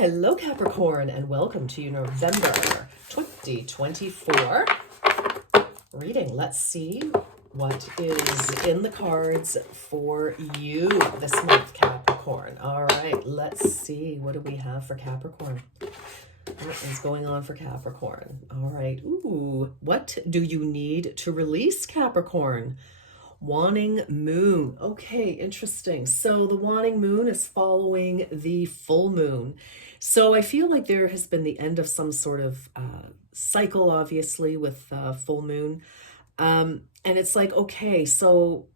Hello, Capricorn, and welcome to your November 2024 reading. Let's see what is in the cards for you this month, Capricorn. All right, let's see. What do we have for Capricorn? What is going on for Capricorn? All right. Ooh, what do you need to release, Capricorn? Waning moon. Okay, interesting. So the waning moon is following the full moon. So I feel like there has been the end of some sort of cycle, obviously, with full moon. And it's like, okay, so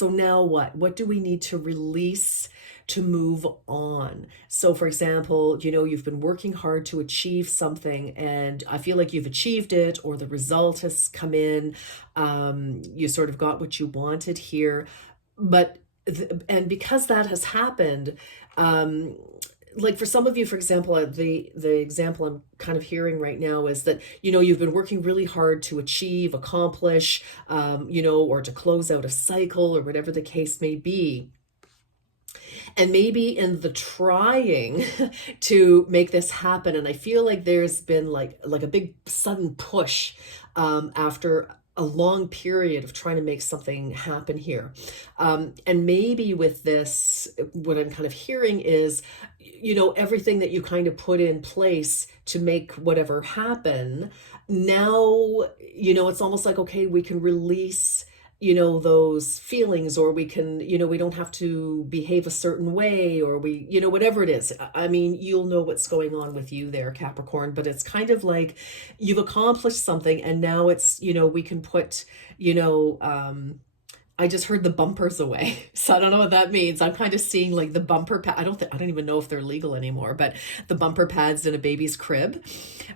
now what? What do we need to release to move on? So for example, you've been working hard to achieve something and I feel like you've achieved it or the result has come in. You sort of got what you wanted here. But and because that has happened, like for some of you, for example, the example I'm kind of hearing right now is that, you've been working really hard to achieve, accomplish, or to close out a cycle or whatever the case may be. And maybe in the trying to make this happen, and I feel like there's been like a big sudden push after a long period of trying to make something happen here. And maybe with this, what I'm kind of hearing is, everything that you kind of put in place to make whatever happen, now, it's almost like, okay, we can release those feelings, or we can, we don't have to behave a certain way, or we, whatever it is. I mean, you'll know what's going on with you there, Capricorn, but it's kind of like you've accomplished something and now it's, we can put, I just heard the bumpers away. So I don't know what that means. I'm kind of seeing like the bumper pad. I don't even know if they're legal anymore, but the bumper pads in a baby's crib.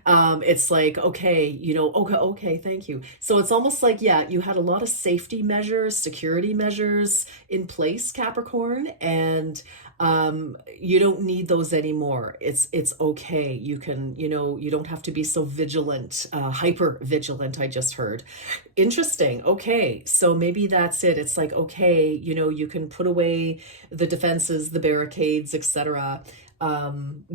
It's like, okay, okay, thank you. So it's almost like, yeah, you had a lot of safety measures, security measures in place, Capricorn, and you don't need those anymore. It's okay. You can, you don't have to be so vigilant, hyper vigilant. I just heard. Interesting. Okay. So maybe that's it. It's like, okay, you can put away the defenses, the barricades, etc.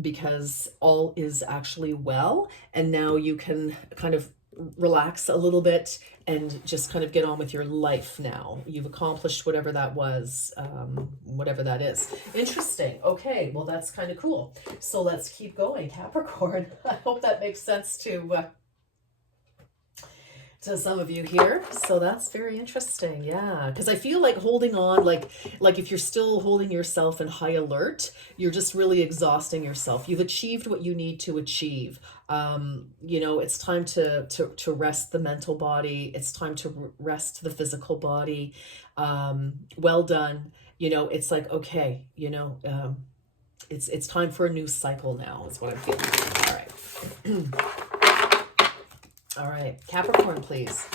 Because all is actually well. And now you can kind of relax a little bit and just kind of get on with your life now. You've accomplished whatever that was, whatever that is. Interesting. Okay, well, that's kind of cool. So let's keep going, Capricorn. I hope that makes sense to some of you here. So that's very interesting. Yeah, because I feel like holding on, like if you're still holding yourself in high alert, you're just really exhausting yourself. You've achieved what you need to achieve. It's time to rest the mental body. It's time to rest the physical body. Well done. It's like, okay, it's time for a new cycle now is what I'm feeling. All right. All right, Capricorn, please.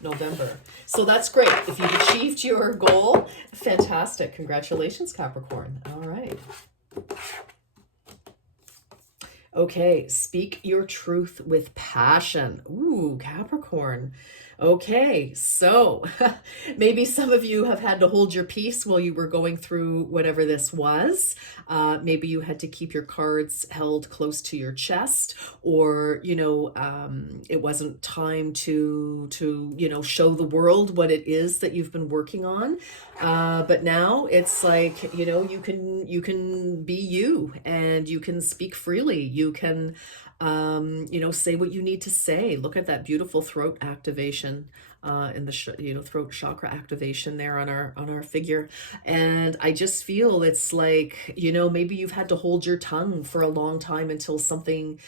November. So that's great. If you've achieved your goal, fantastic. Congratulations, Capricorn. All right. Okay, speak your truth with passion. Ooh, Capricorn. Okay, so maybe some of you have had to hold your peace while you were going through whatever this was. Maybe you had to keep your cards held close to your chest, or, it wasn't time to show the world what it is that you've been working on. But now it's like, you can be you and you can speak freely. You can, say what you need to say. Look at that beautiful throat activation in the throat chakra activation there on our figure. And I just feel it's like, maybe you've had to hold your tongue for a long time until something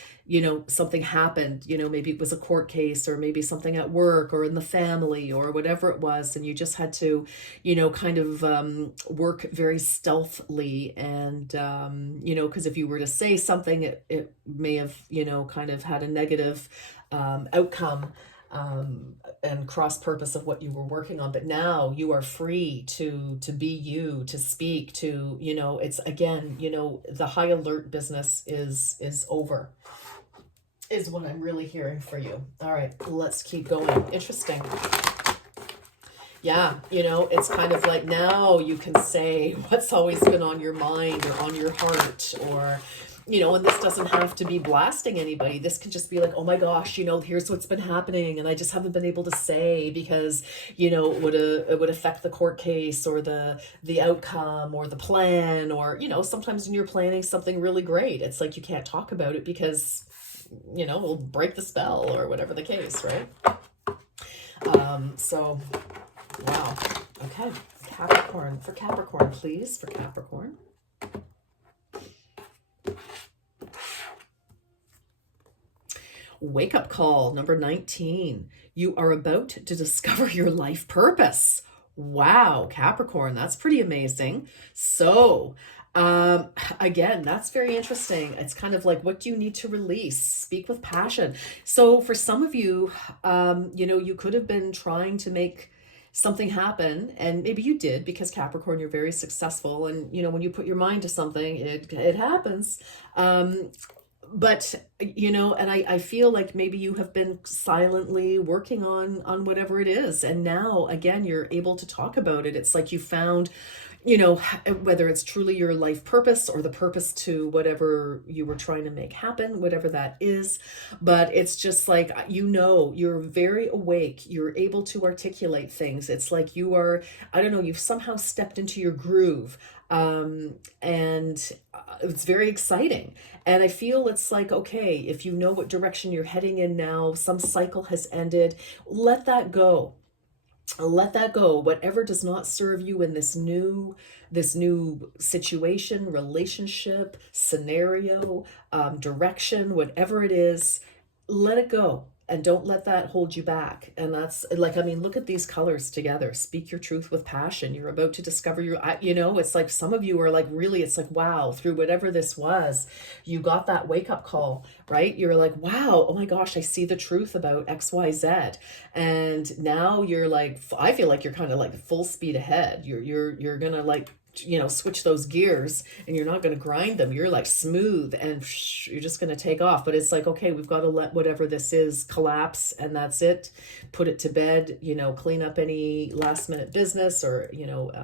happened. Maybe it was a court case, or maybe something at work or in the family or whatever it was, and you just had to kind of work very stealthily. And because if you were to say something, it may have kind of had a negative outcome and cross purpose of what you were working on. But now you are free to be you, to speak, to it's again, the high alert business is over, is what I'm really hearing for you. All right, let's keep going. Interesting. Yeah, it's kind of like now you can say what's always been on your mind or on your heart, or, and this doesn't have to be blasting anybody. This can just be like, oh my gosh, here's what's been happening, and I just haven't been able to say because, it would affect the court case or the outcome or the plan, or, sometimes when you're planning something really great, it's like you can't talk about it because, it'll break the spell or whatever the case, right? So wow. Okay. Capricorn. For Capricorn, please. For Capricorn. Wake up call, number 19. You are about to discover your life purpose. Wow, Capricorn, that's pretty amazing. So, again, that's very interesting. It's kind of like, what do you need to release? Speak with passion. So for some of you, you could have been trying to make something happen, and maybe you did, because Capricorn, you're very successful, and when you put your mind to something, it happens. But and I feel like maybe you have been silently working on whatever it is, and now again you're able to talk about it. It's like you found, whether it's truly your life purpose or the purpose to whatever you were trying to make happen, whatever that is. But it's just like, you're very awake, you're able to articulate things. It's like you are, I don't know, you've somehow stepped into your groove. And it's very exciting. And I feel it's like, okay, if you know what direction you're heading in now, some cycle has ended, let that go. Let that go. Whatever does not serve you in this new situation, relationship, scenario, direction, whatever it is, let it go. And don't let that hold you back. And that's like, look at these colors together. Speak your truth with passion. You're about to discover it's like some of you are like, really, it's like, wow, through whatever this was, you got that wake up call, right? You're like, wow, oh my gosh, I see the truth about XYZ. And now you're like, I feel like you're kind of like full speed ahead. You're going to like, switch those gears, and you're not going to grind them. You're like smooth, and you're just going to take off. But it's like, okay, we've got to let whatever this is collapse, and that's it. Put it to bed, clean up any last minute business or,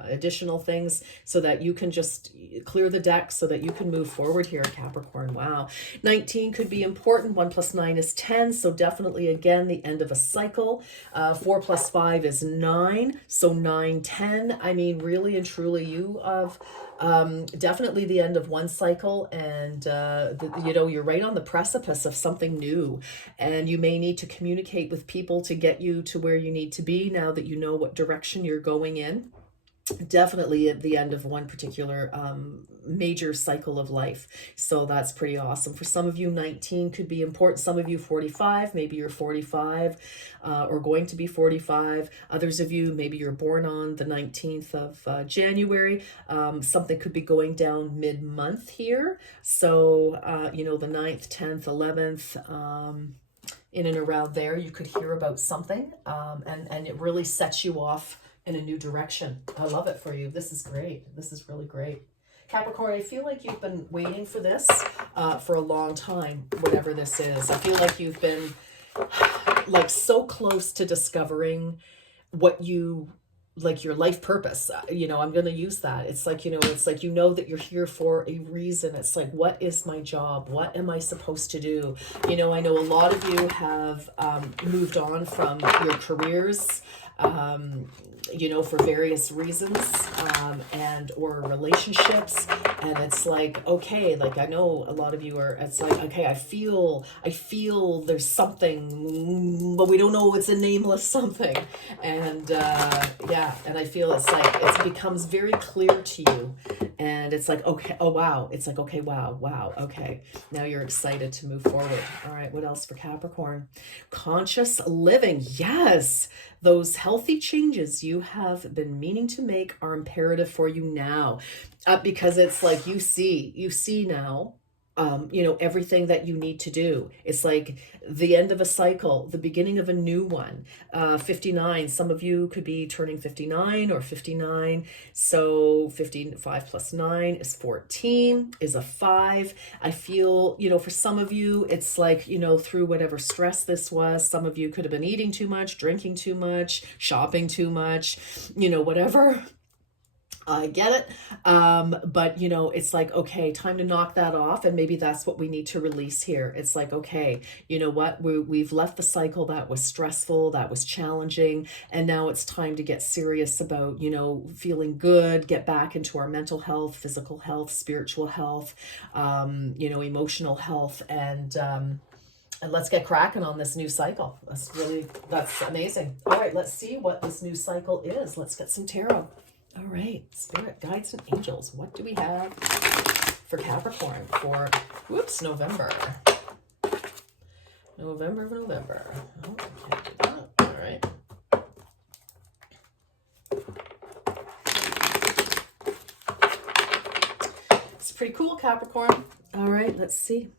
additional things, so that you can just clear the deck so that you can move forward here, Capricorn. Wow. 19 could be important. 1 + 9 is 10. So definitely, again, the end of a cycle. 4 + 5 is 9. So 9, 10. Really and truly, you of definitely the end of one cycle, and you're right on the precipice of something new, and you may need to communicate with people to get you to where you need to be now that you know what direction you're going in. Definitely at the end of one particular major cycle of life. So that's pretty awesome. For some of you, 19 could be important. Some of you, 45. Maybe you're 45 or going to be 45. Others of you, maybe you're born on the 19th of January. Something could be going down mid-month here. So, the 9th, 10th, 11th, in and around there, you could hear about something, and it really sets you off in a new direction. I love it for you. This is great. This is really great. Capricorn, I feel like you've been waiting for this for a long time, whatever this is. I feel like you've been like so close to discovering what you, like your life purpose. I'm going to use that. It's like, it's like, that you're here for a reason. It's like, what is my job? What am I supposed to do? I know a lot of you have moved on from your careers, for various reasons, and or relationships. And it's like, okay, like I know a lot of you are, it's like, okay, I feel there's something, but we don't know, it's a nameless something. And and I feel it's like it becomes very clear to you, and it's like, okay, oh wow, it's like, okay, wow, okay, now you're excited to move forward. All right, what else for Capricorn? Conscious living. Yes, those healthy changes you have been meaning to make are imperative for you now, because it's like you see now you know, everything that you need to do. It's like the end of a cycle, the beginning of a new one. 59, some of you could be turning 59 or 59. So 55 plus 9 is 14, is a 5. I feel, you know, for some of you, it's like, you know, through whatever stress this was, some of you could have been eating too much, drinking too much, shopping too much, you know, whatever. I get it. But you know, it's like, okay, time to knock that off. And maybe that's what we need to release here. It's like, okay, you know what? We've left the cycle that was stressful, that was challenging. And now it's time to get serious about, you know, feeling good, get back into our mental health, physical health, spiritual health, you know, emotional health. And let's get cracking on this new cycle. That's amazing. All right, let's see what this new cycle is. Let's get some tarot. All right, Spirit, Guides, and Angels. What do we have for Capricorn for, November? November. Oh, can't do that. All right. It's pretty cool, Capricorn. All right, let's see.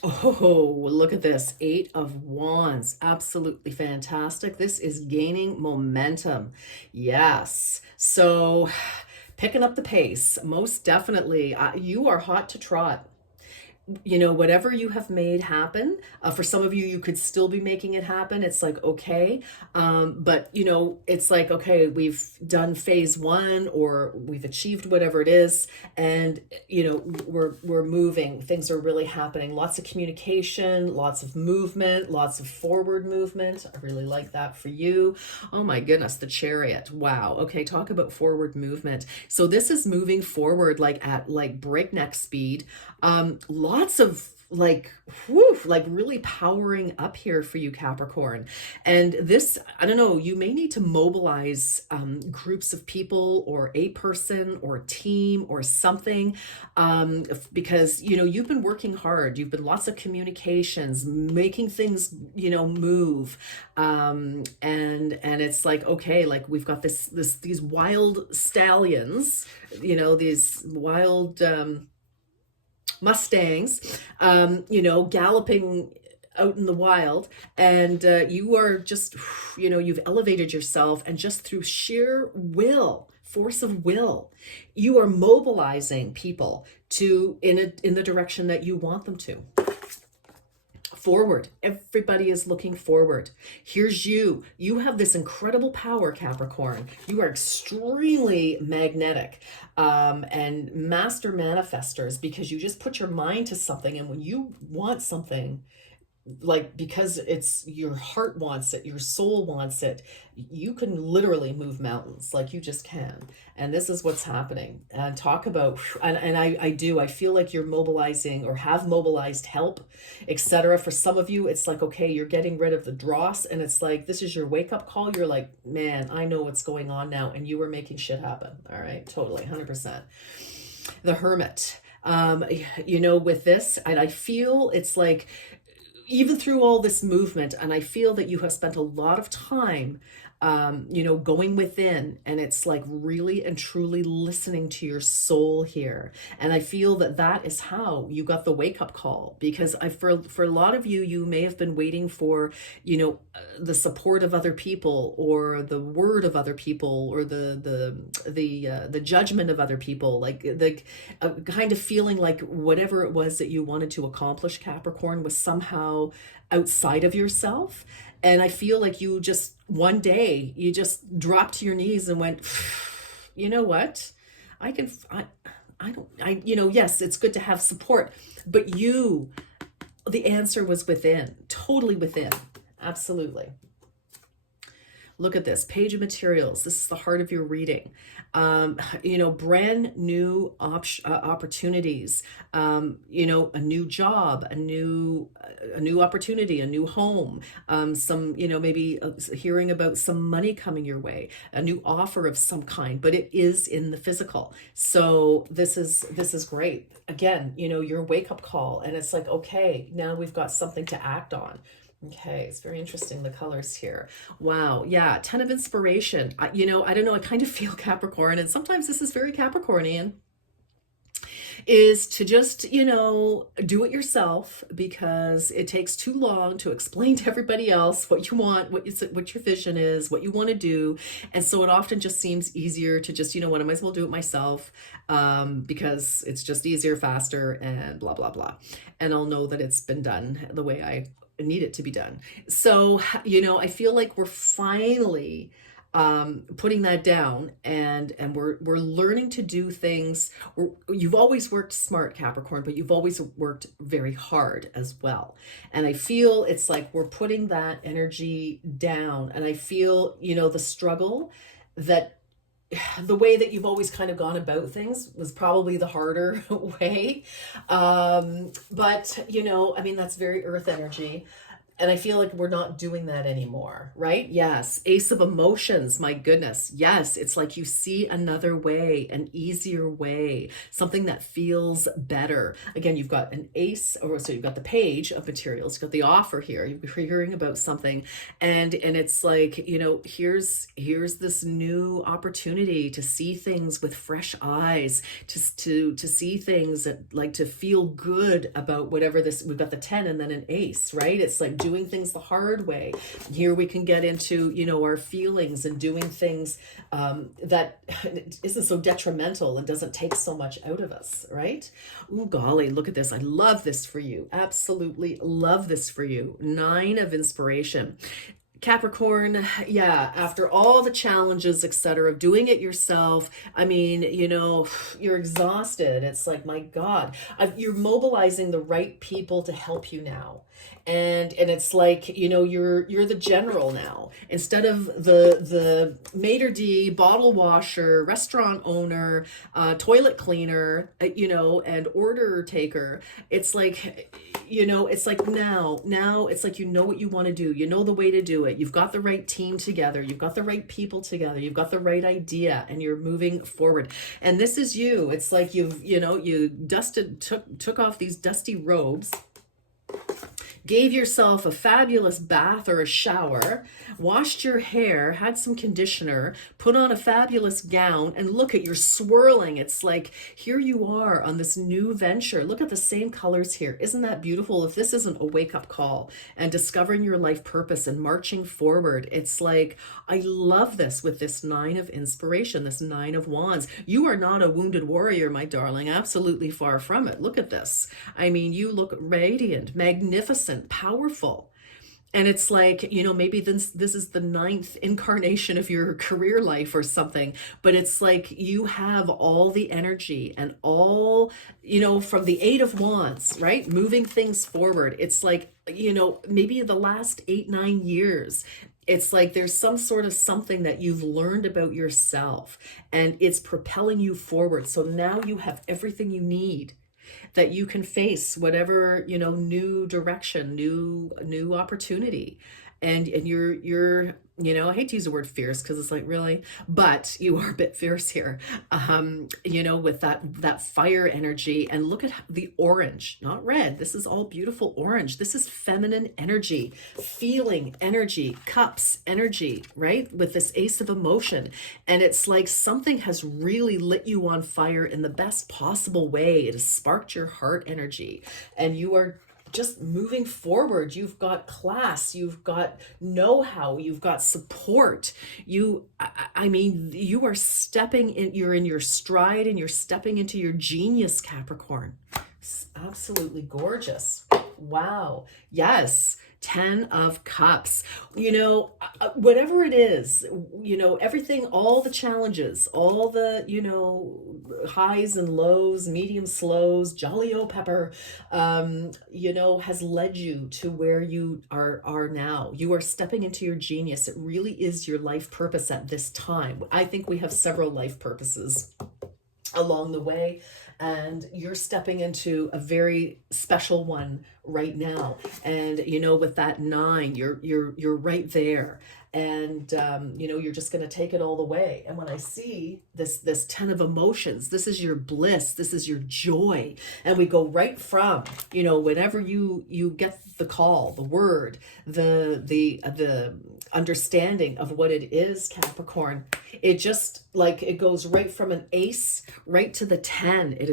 Oh, look at this. 8 of Wands. Absolutely fantastic. This is gaining momentum. Yes. So picking up the pace, most definitely. You are hot to trot. You know, whatever you have made happen, for some of you, you could still be making it happen. It's like, okay. But you know, it's like, okay, we've done phase 1 or we've achieved whatever it is. And you know, we're moving, things are really happening. Lots of communication, lots of movement, lots of forward movement. I really like that for you. Oh my goodness, the Chariot. Wow. Okay. Talk about forward movement. So this is moving forward, like at like breakneck speed. Lots of like really powering up here for you, Capricorn. And this, I don't know, you may need to mobilize groups of people or a person or a team or something, because you know, you've been working hard. You've been lots of communications, making things, you know, move, and it's like, okay, like we've got these wild stallions, you know, these wild Mustangs, you know, galloping out in the wild, and you are just, you know, you've elevated yourself, and just through sheer will, force of will, you are mobilizing people to in the direction that you want them to. Forward. Everybody is looking forward. Here's you. You have this incredible power, Capricorn. You are extremely magnetic, and master manifestors, because you just put your mind to something, and when you want something, like, because it's your heart wants it, your soul wants it, you can literally move mountains, like you just can. And this is what's happening. And talk about, and I feel like you're mobilizing or have mobilized help, etc. For some of you, it's like, okay, you're getting rid of the dross, and it's like, this is your wake-up call. You're like, man, I know what's going on now, and you were making shit happen. All right, totally, 100%. The Hermit. You know, with this, and I feel it's like, even through all this movement, and I feel that you have spent a lot of time, you know, going within, and it's like really and truly listening to your soul here. And I feel that that is how you got the wake-up call, because for a lot of you, you may have been waiting for, you know, the support of other people, or the word of other people, or the judgment of other people, like the kind of feeling like whatever it was that you wanted to accomplish, Capricorn, was somehow outside of yourself. And I feel like you just, one day, you just dropped to your knees and went, you know what? You know, yes, it's good to have support, but the answer was within, totally within. Absolutely. Look at this page of materials. This is the heart of your reading. You know, brand new opportunities. You know, a new job, a new opportunity, a new home. Some, you know, maybe hearing about some money coming your way, a new offer of some kind, but it is in the physical. So this is great. Again, you know, your wake up call, and it's like, okay, now we've got something to act on. Okay, it's very interesting, the colors here. Wow, yeah, 10 of inspiration. I don't know, I kind of feel Capricorn, and sometimes this is very Capricornian, is to just, do it yourself because it takes too long to explain to everybody else what you want, what your vision is, what you want to do. And so it often just seems easier to just, what, I might as well do it myself, because it's just easier, faster, and blah, blah, blah. And I'll know that it's been done the way I need it to be done. So, I feel like we're finally putting that down, and we're learning to do things. You've always worked smart, Capricorn, but you've always worked very hard as well. And I feel it's like we're putting that energy down, and I feel, the struggle, that the way that you've always kind of gone about things was probably the harder way. But that's very earth energy. And I feel like we're not doing that anymore, right? Yes. Ace of emotions. My goodness. Yes. It's like you see another way, an easier way, something that feels better. Again, you've got an ace, or so you've got the page of materials, you've got the offer here. You're hearing about something, and it's like, here's this new opportunity to see things with fresh eyes, to see things that, like, to feel good about whatever this. We've got the 10 and then an ace, right? It's like doing things the hard way. Here we can get into, our feelings, and doing things that isn't so detrimental and doesn't take so much out of us, right? Ooh, golly, look at this. I love this for you. Absolutely love this for you. 9 of inspiration. Capricorn, yeah, after all the challenges, etc., of doing it yourself, you're exhausted. It's like, my God, you're mobilizing the right people to help you now. And it's like, you're the general now, instead of the maitre d', bottle washer, restaurant owner, toilet cleaner, and order taker. It's like, it's like now it's like, what you want to do, the way to do it. You've got the right team together, you've got the right people together, you've got the right idea, and you're moving forward. And this is you. It's like you took off these dusty robes, gave yourself a fabulous bath or a shower, washed your hair, had some conditioner, put on a fabulous gown, and look at, you're swirling. It's like, here you are on this new venture. Look at the same colors here. Isn't that beautiful? If this isn't a wake-up call and discovering your life purpose and marching forward, it's like, I love this with this 9 of inspiration, this 9 of wands. You are not a wounded warrior, my darling. Absolutely far from it. Look at this. You look radiant, magnificent, powerful. And it's like, maybe this is the 9th incarnation of your career life or something, but it's like you have all the energy and all, from the 8 of wands, right? Moving things forward. It's like, maybe the last 8-9 years, it's like there's some sort of something that you've learned about yourself, and it's propelling you forward. So now you have everything you need, that you can face whatever, new direction, new opportunity. And you're I hate to use the word fierce, because it's like, really, but you are a bit fierce here, with that fire energy. And look at the orange, not red. This is all beautiful orange. This is feminine energy, feeling energy, cups energy, right? With this ace of emotion. And it's like something has really lit you on fire in the best possible way. It has sparked your heart energy, and you are just moving forward. You've got class, you've got know-how, you've got support. You are stepping in, you're in your stride, and you're stepping into your genius, Capricorn. It's absolutely gorgeous. Wow. Yes. 10 of cups. Whatever it is, everything, all the challenges, all the, highs and lows, medium slows, jolly old pepper, has led you to where you are now. You are stepping into your genius. It really is your life purpose at this time. I think we have several life purposes along the way, and you're stepping into a very special one right now. And with that 9, you're right there. and you know, you're just going to take it all the way. And when I see this 10 of emotions, this is your bliss, this is your joy, and we go right from, you know, whenever you get the call, the word, the understanding of what it is, Capricorn, it just like, it goes right from an ace right to the 10. It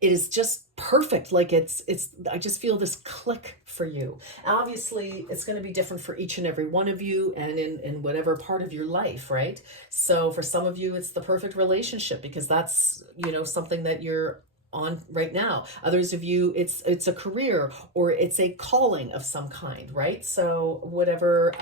is just perfect. Like it's I just feel this click for you. Obviously it's going to be different for each and every one of you, and in whatever part of your life, right? So for some of you it's the perfect relationship because that's, you know, something that you're on right now. Others of you, it's a career or it's a calling of some kind, right? So whatever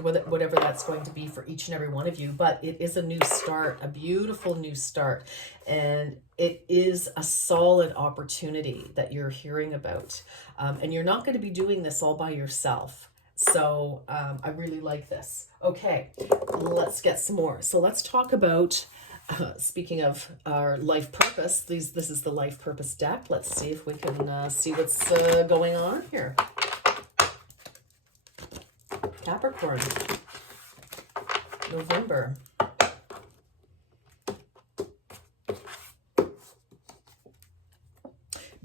whatever that's going to be for each and every one of you, but it is a new start, a beautiful new start, and it is a solid opportunity that you're hearing about, and you're not going to be doing this all by yourself. So I really like this. Okay, let's get some more. So let's talk about speaking of our life purpose, this is the life purpose deck. Let's see if we can see what's going on here. Capricorn, November.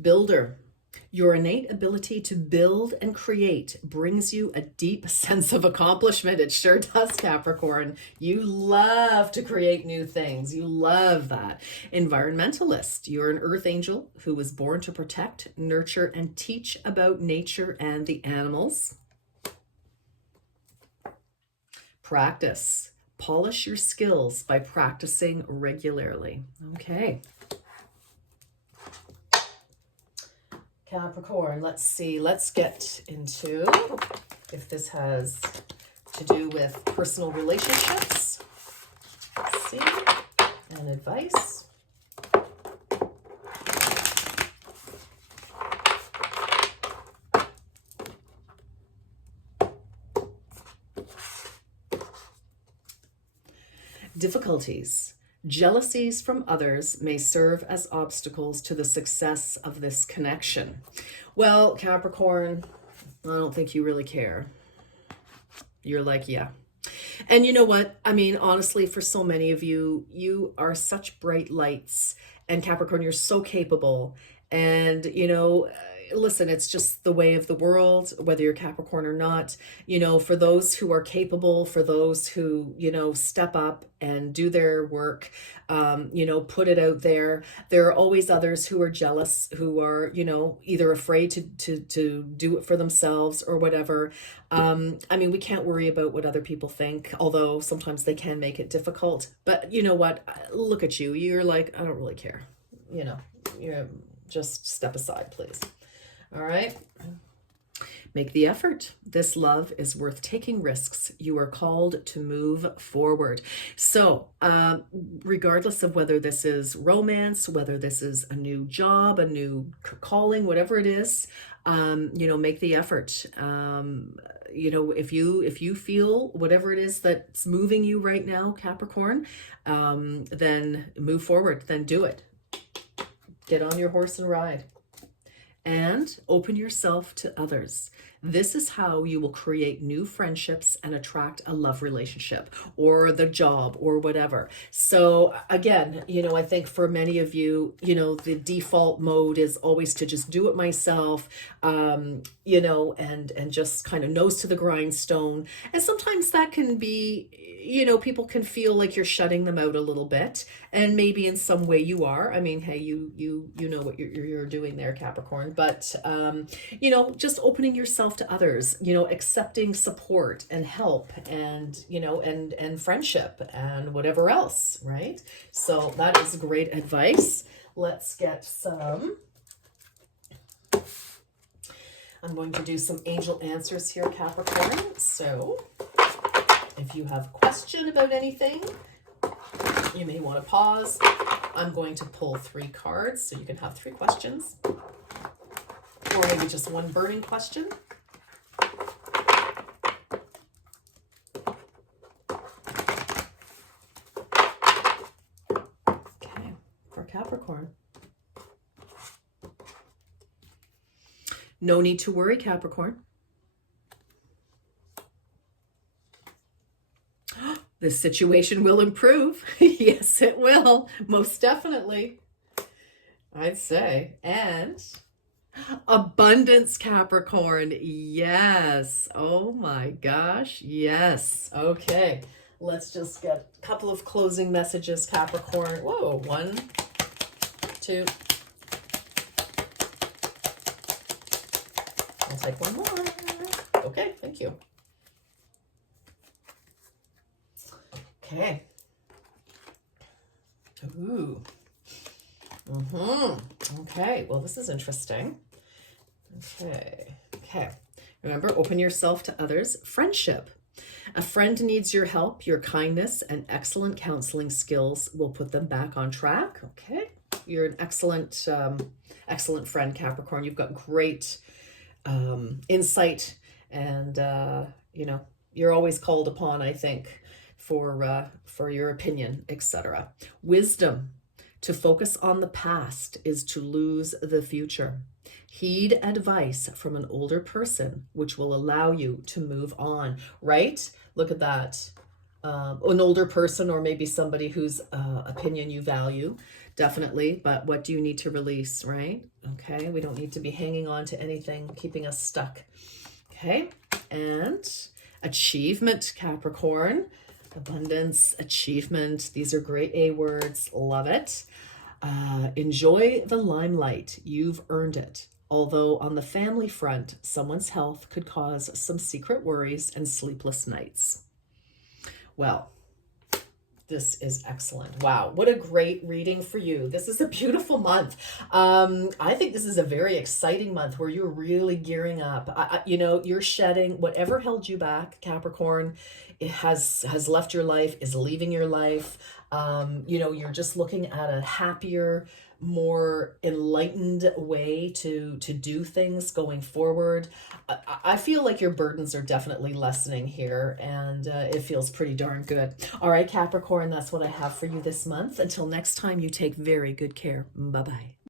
Builder. Your innate ability to build and create brings you a deep sense of accomplishment. It sure does, Capricorn. You love to create new things. You love that. Environmentalist. You're an earth angel who was born to protect, nurture, and teach about nature and the animals. Practice. Polish your skills by practicing regularly. Okay. Capricorn, let's see. Let's get into if this has to do with personal relationships. Let's see. And advice. Difficulties. Jealousies from others may serve as obstacles to the success of this connection. Well, Capricorn, I don't think you really care. You're like, yeah. And you know what? I mean, honestly, for so many of you, you are such bright lights. And Capricorn, you're so capable. And, you know, listen, it's just the way of the world, whether you're Capricorn or not. You know, for those who are capable, for those who, you know, step up and do their work, you know, put it out there. There are always others who are jealous, who are, you know, either afraid to do it for themselves or whatever. I mean, we can't worry about what other people think, although sometimes they can make it difficult. But you know what? Look at you. You're like, I don't really care. You know, you're just step aside, please. All right. Make the effort. This love is worth taking risks. You are called to move forward. So, regardless of whether this is romance, whether this is a new job, a new calling, whatever it is, you know, make the effort. You know, if you feel whatever it is that's moving you right now, Capricorn, then move forward. Then do it. Get on your horse and ride. And open yourself to others. This is how you will create new friendships and attract a love relationship or the job or whatever. So again, you know, I think for many of you, you know, the default mode is always to just do it myself, you know, and just kind of nose to the grindstone. And sometimes that can be, you know, people can feel like you're shutting them out a little bit, and maybe in some way you are. I mean, hey, you know what you're doing there, Capricorn. But you know, just opening yourself to others, you know, accepting support and help, and you know, and friendship and whatever else, right? So that is great advice. Let's get some. I'm going to do some angel answers here, Capricorn. So if you have a question about anything, you may want to pause. I'm going to pull 3 cards, so you can have 3 questions. Or maybe just one burning question. Okay, for Capricorn. No need to worry, Capricorn. The situation will improve. Yes, it will. Most definitely, I'd say. And abundance, Capricorn. Yes. Oh my gosh. Yes. Okay. Let's just get a couple of closing messages, Capricorn. Whoa. 1, 2. I'll take one more. Okay. Thank you. Okay. Ooh. Okay. Well, this is interesting. Okay. Remember, open yourself to others. Friendship. A friend needs your help. Your kindness and excellent counseling skills will put them back on track. Okay. You're an excellent friend, Capricorn. You've got great insight, and you're always called upon, I think, for your opinion, etc. Wisdom. To focus on the past is to lose the future. Heed advice from an older person, which will allow you to move on, right? Look at that. An older person, or maybe somebody whose opinion you value, definitely. But what do you need to release, right? Okay, we don't need to be hanging on to anything, keeping us stuck. Okay, and achievement, Capricorn. Abundance, achievement. These are great A words. Love it. Enjoy the limelight. You've earned it. Although on the family front, someone's health could cause some secret worries and sleepless nights. Well, this is excellent. Wow, what a great reading for you. This is a beautiful month. I think this is a very exciting month where you're really gearing up. You're shedding whatever held you back, Capricorn. It has left your life, is leaving your life. You're just looking at a happier, more enlightened way to do things going forward. I feel like your burdens are definitely lessening here, and it feels pretty darn good. All right, Capricorn, that's what I have for you this month. Until next time, you take very good care. Bye-bye.